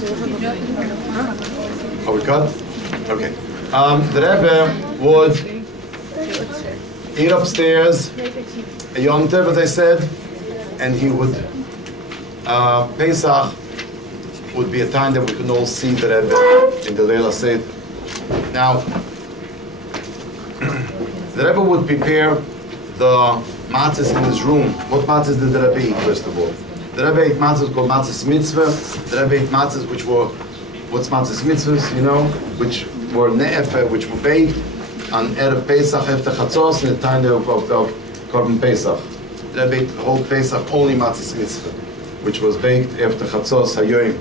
Are we cut? Okay. The Rebbe would eat upstairs a Yom Tov, as I said, and he would, Pesach would be a time that we can all see the Rebbe in the Leila Seder. Now, the Rebbe would prepare the matzahs in his room. What matzahs did the Rebbe eat, first of all? The Rebbe ate matzahs called matzahs mitzvah. The Rebbe ate matzahs which were, what's matzahs mitzvahs, you know? Which were ne'efe, which were baked on Erev Pesach, after Chatzos, in the time of Korban Pesach. The Rebbe ate the whole Pesach only matzahs mitzvah, which was baked after Chatzos Hayoim.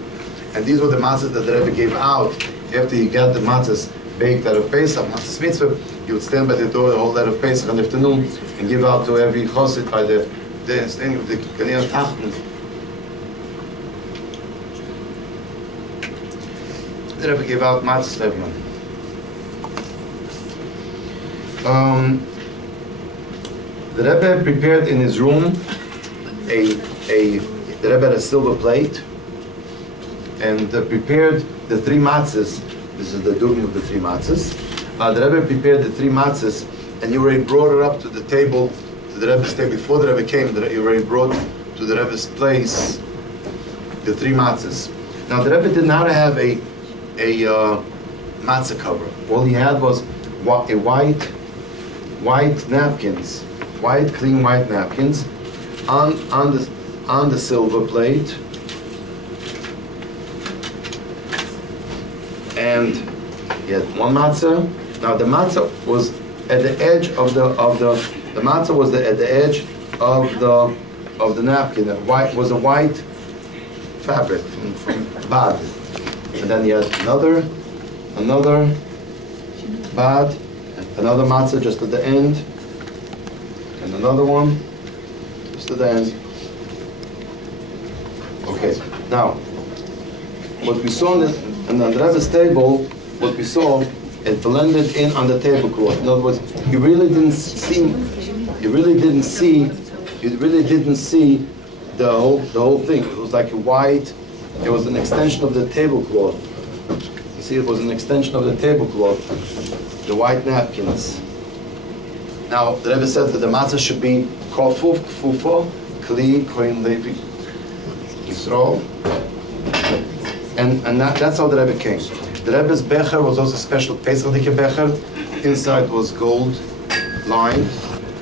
And these were the matzahs that the Rebbe gave out after he got the matzahs baked out of Pesach, matzahs mitzvah. He would stand by the door the whole day of Pesach in the afternoon and give out to every chosid by the standing of the Ganei Tachten. The Rebbe gave out matzahs to everyone. The Rebbe prepared in his room the Rebbe had a silver plate and prepared the three matzahs. This is the dugim of the three matzahs. The Rebbe prepared the three matzahs, and he already brought it up to the table, to the Rebbe's table. Before the Rebbe came, he already brought to the Rebbe's place the three matzahs. Now the Rebbe did not have a matzah cover. All he had was a white napkins, clean white napkins on the silver plate, and he had one matzah. Now the matzah was at the edge of the matzah was at the edge of the napkin. The white was a white fabric from bad, and then he had another bad, another matzah just at the end, and another one just at the end. Okay, now what we saw on the Rebbe's table, what we saw, it blended in on the tablecloth. In other words, you really didn't see the whole thing. It was like a white. It was an extension of the tablecloth. You see, it was an extension of the tablecloth, the white napkins. Now the Rebbe said that the matzah should be kofuf, kfufa, kli, kohen levi, Yisrael, and that's how the Rebbe came. The Rebbe's becher was also a special Pesach becher. Inside was gold lined.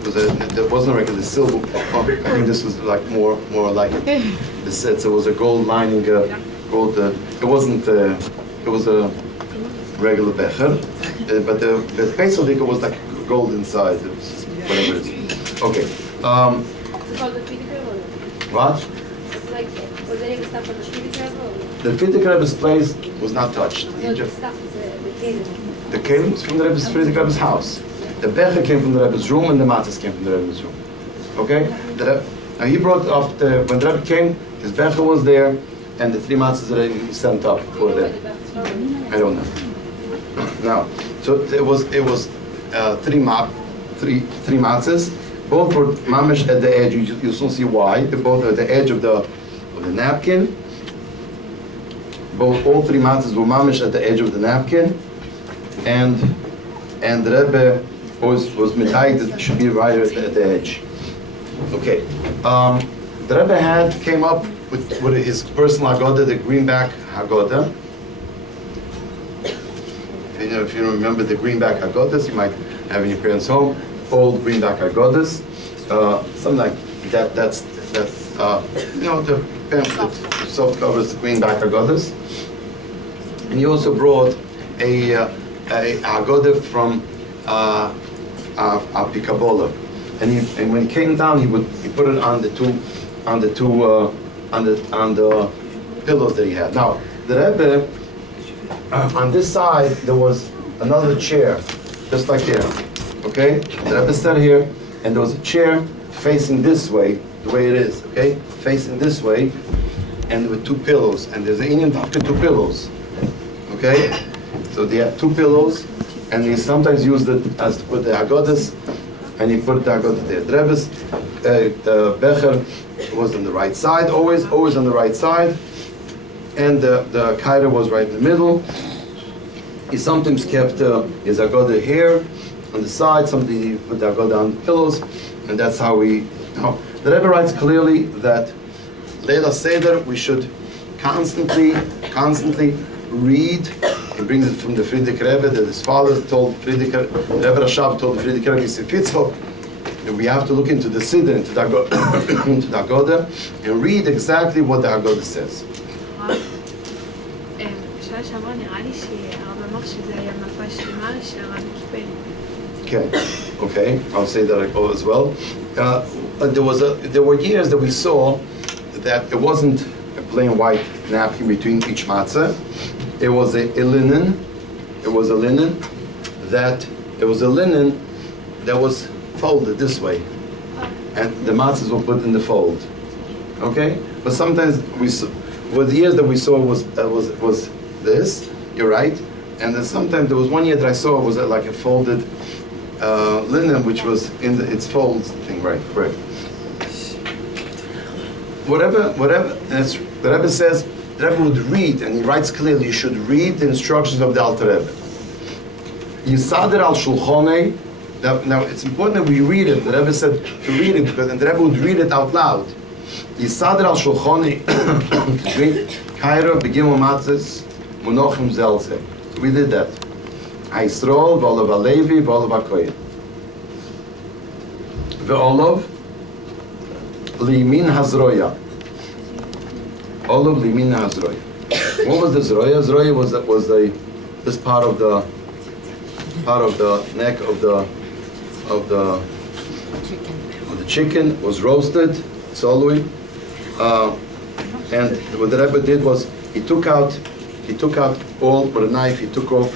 There wasn't a regular silver. I think this was like more like the set. So it was a gold lining, gold. It wasn't. It was a regular becher, but the Pesach was like gold inside. It was whatever it is. Okay. What? Was there any stuff on the Frierdiker? The Frierdiker Rebbe's place was not touched. No, the stuff was the kelim was from the Frierdiker Rebbe's house. The becher came from the Rebbe's room, and the matzahs came from the Rebbe's room. Okay? Now he brought up when the Rebbe came, his becher was there, and the three matzahs that he sent up were there. I don't know. Now, so it was three matzahs. Both were mamish at the edge. You soon see why. They're both at the edge of the napkin. All three matzahs were mamish at the edge of the napkin, and the Rebbe was medayik that it should be right at the edge. Okay, the Rebbe came up with his personal Haggadah, the greenback Haggadah. If you remember the greenback Haggadahs, you might have in your parents' home old greenback Haggadahs, something like that. That's the pamphlet itself covers the greenback Haggadahs. And he also brought a Haggadah from Apikabola, and when he came down, he put it on the pillows that he had. Now the Rebbe, on this side there was another chair, just like here. Okay, the Rebbe sat here, and there was a chair facing this way, the way it is. Okay, facing this way, and with two pillows, and there's an Indian after two pillows. Okay, so they had two pillows, and he sometimes used it as to put the Haggadahs, and he put the Haggadah there. The Rebbe's the becher was on the right side, always on the right side, and the kaira was right in the middle. He sometimes kept his agoda here on the side, sometimes he put the agoda on the pillows, and that's how we. The Rebbe writes clearly that Leila Seder we should constantly read. He brings it from the Friedrich Rebbe that his father told Friedrich Rebbe Rashab told Friedrich Rebbe Yitzchok that we have to look into the Seder, into the Agoda, and read exactly what the Agoda says. בשעה שעברה נראה לי שהרב אמר שזה היה מפה שלמה שהרב קיבל. Okay, I'll say that as well. There were years that we saw that it wasn't a plain white napkin between each matzah. It was a linen. It was a linen that was folded this way, and the matzahs were put in the fold. Okay, but sometimes the years that we saw was this. You're right, and then sometimes there was one year that I saw was like a folded linen, which was in its folds thing. Right. Whatever. The Rebbe says. The Rebbe would read, and he writes clearly, you should read the instructions of the Alter Rebbe. Yisader al Shulchanei. Now it's important that we read it. The Rebbe said to read it because, and the Rebbe would read it out loud. Yisader al Shulchanei. Kaira begimel matzes monochim zelze. So we did that. Ha'Yisrael v'olav ha'Levi v'olav ha'Kohen. Ve'olav limin hazroya. Olav limin hazroya. What was the zroya? Zroya was this part of the neck of the chicken was roasted, solui, and what the Rebbe did was he took out all with a knife. He took off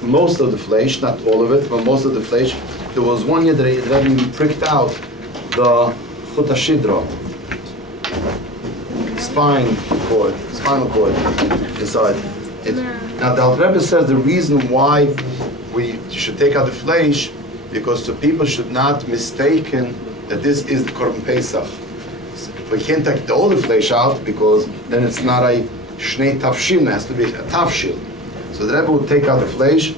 most of the flesh, not all of it, but most of the flesh. There was one year that the Rebbe pricked out the chut hashidra, spinal cord inside. Now the Alter Rebbe says the reason why we should take out the flesh, because the people should not mistaken that this is the Korban Pesach. We can't take all the flesh out because then it's not a shnei tafshil, it has to be a tafshil. So the Rebbe would take out the flesh.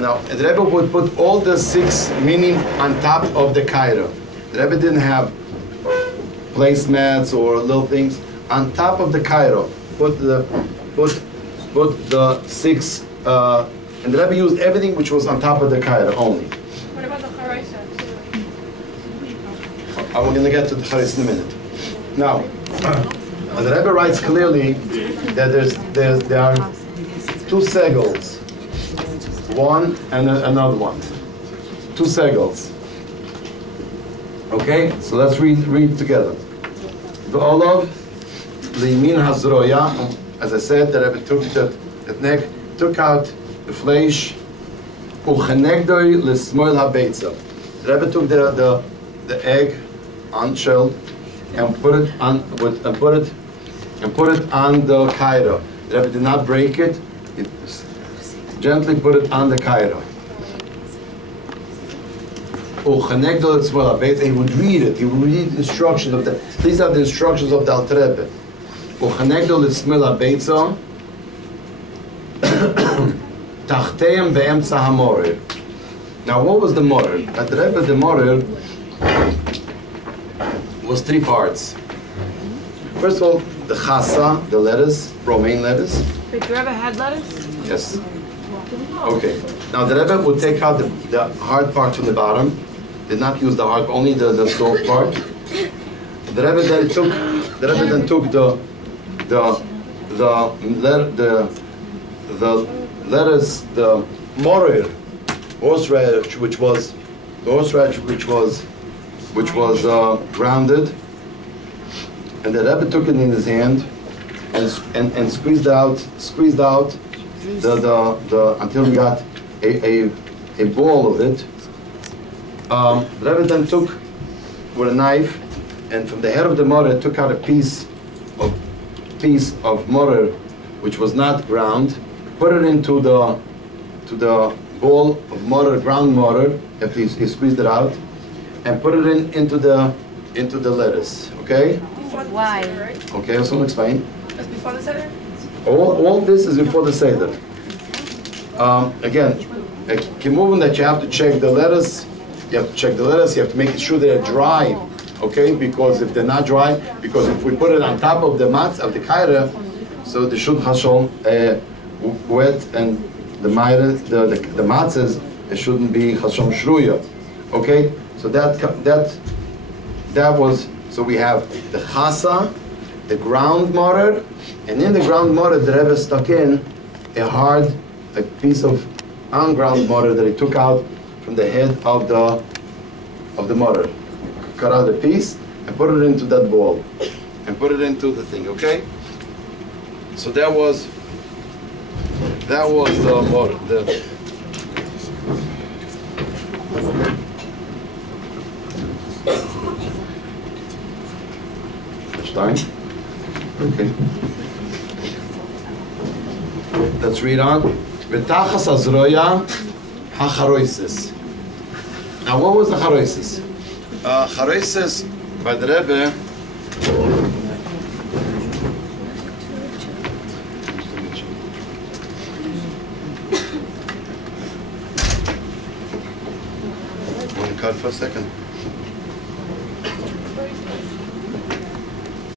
Now the Rebbe would put all the 6 minim on top of the kaira. The Rebbe didn't have placemats or little things. On top of the kairo, put the 6, and the Rebbe used everything which was on top of the kairo only. What about the charaisa? I'm going to get to the charis in a minute. Now, the Rebbe writes clearly that there are 2 segels, one and another one, 2 segels. Okay, so let's read together. The olav. Limin hazroya, as I said, the Rebbe took that neck, took out the flesh. Uchenegdoi l'smoil habeitza. The Rebbe took the egg unshelled and put it on the kaira. The Rebbe did not break it. It gently put it on the kaira. Uchenegdoi l'smoil habeitza. He would read it. He would read the instructions of the. These are the instructions of the Alter Rebbe. Uchenegdol l'smil habeitza tachteim be'emtza hamorer. Now, what was the morer? At the Rebbe, the morer was 3 parts. First of all, the chasa, the lettuce, romaine lettuce. Wait, the Rebbe had lettuce? Yes. Okay. Now, the Rebbe would take out the hard part from the bottom. Did not use the hard, only the soft part. The Rebbe then took the lettuce, the morer, horseradish, which was grounded, and the Rebbe took it in his hand and squeezed out the until he got a ball of it. The Rebbe then took with a knife, and from the head of the morer took out a piece of morer which was not ground, put it into the bowl of morer, ground morer, after he squeezed it out, and put it into the lettuce. Okay? Why? Okay, so I'll explain. That's before the Seder? All this is before the Seder. Again, a kimuvin that you have to check the lettuce. You have to check the lettuce. You have to make sure they're dry, okay? Because if they're not dry, because if we put it on top of the matz of the kaira, so the shud hashon wet and the matzahs, it shouldn't be hashon shruya, okay? So that was, so we have the chasa, the ground mortar, and in the ground mortar the Rebbe stuck in a piece of unground mortar that he took out from the head of the mortar. Cut out a piece and put it into that bowl and put it into the thing, okay? So that was the mortar. Time? Okay. Let's read on. V'tachas azroya hacharoises. Now, what was the charoises? Charoises by the Rebbe. Want to cut for a second?